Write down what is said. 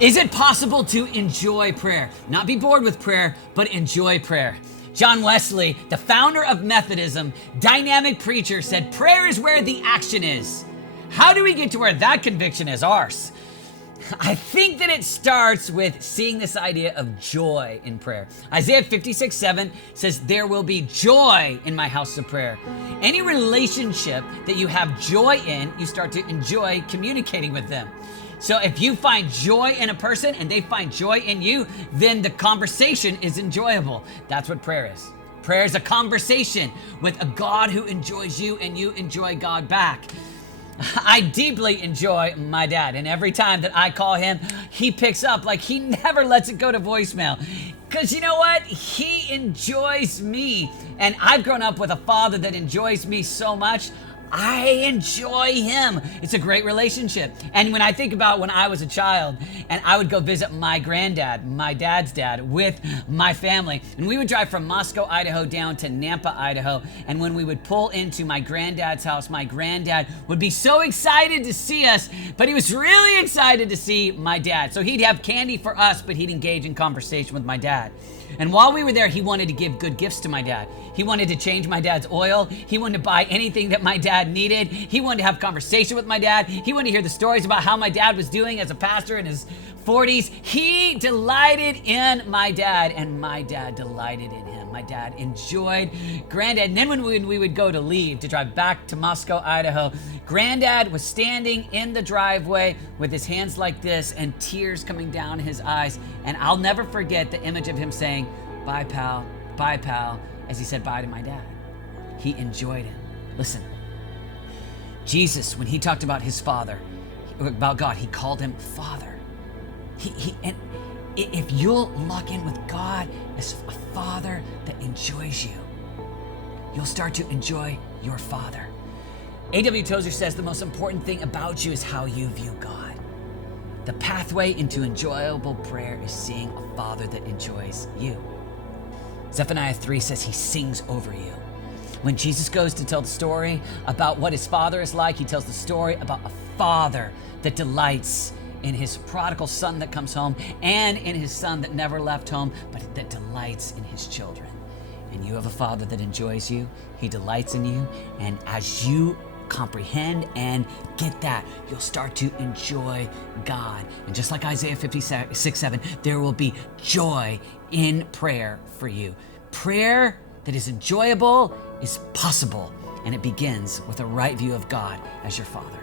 Is it possible to enjoy prayer? Not be bored with prayer, but enjoy prayer. John Wesley, the founder of Methodism, dynamic preacher, said prayer is where the action is. How do we get to where that conviction is ours? I think that it starts with seeing this idea of joy in prayer. Isaiah 56:7 says, there will be joy in my house of prayer. Any relationship that you have joy in, you start to enjoy communicating with them. So if you find joy in a person and they find joy in you, then the conversation is enjoyable. That's what prayer is. Prayer is a conversation with a God who enjoys you and you enjoy God back. I deeply enjoy my dad, and every time that I call him, he picks up. Like, he never lets it go to voicemail. Because you know what? He enjoys me. And I've grown up with a father that enjoys me so much. I enjoy him. It's a great relationship. And when I think about when I was a child and I would go visit my granddad, my dad's dad, with my family, and we would drive from Moscow, Idaho down to Nampa, Idaho. And when we would pull into my granddad's house, my granddad would be so excited to see us, but he was really excited to see my dad. So he'd have candy for us, but he'd engage in conversation with my dad. And while we were there, he wanted to give good gifts to my dad. He wanted to change my dad's oil. He wanted to buy anything that my dad needed. He wanted to have conversation with my dad. He wanted to hear the stories about how my dad was doing as a pastor in his 40s. He delighted in my dad, and my dad delighted in him. My dad enjoyed Granddad. And then when we would go to leave to drive back to Moscow, Idaho, Granddad was standing in the driveway with his hands like this and tears coming down his eyes. And I'll never forget the image of him saying, bye, pal, as he said bye to my dad. He enjoyed him. Listen, Jesus, when he talked about his Father, about God, he called him Father. And if you'll lock in with God as a Father that enjoys you, you'll start to enjoy your Father. A.W. Tozer says the most important thing about you is how you view God. The pathway into enjoyable prayer is seeing a Father that enjoys you. Zephaniah 3 says he sings over you. When Jesus goes to tell the story about what his Father is like, he tells the story about a Father that delights in his prodigal son that comes home and in his son that never left home, but that delights in his children. And you have a Father that enjoys you. He delights in you. And as you comprehend and get that, you'll start to enjoy God. And just like Isaiah 56:7, there will be joy in prayer for you. Prayer that is enjoyable is possible, and it begins with a right view of God as your Father.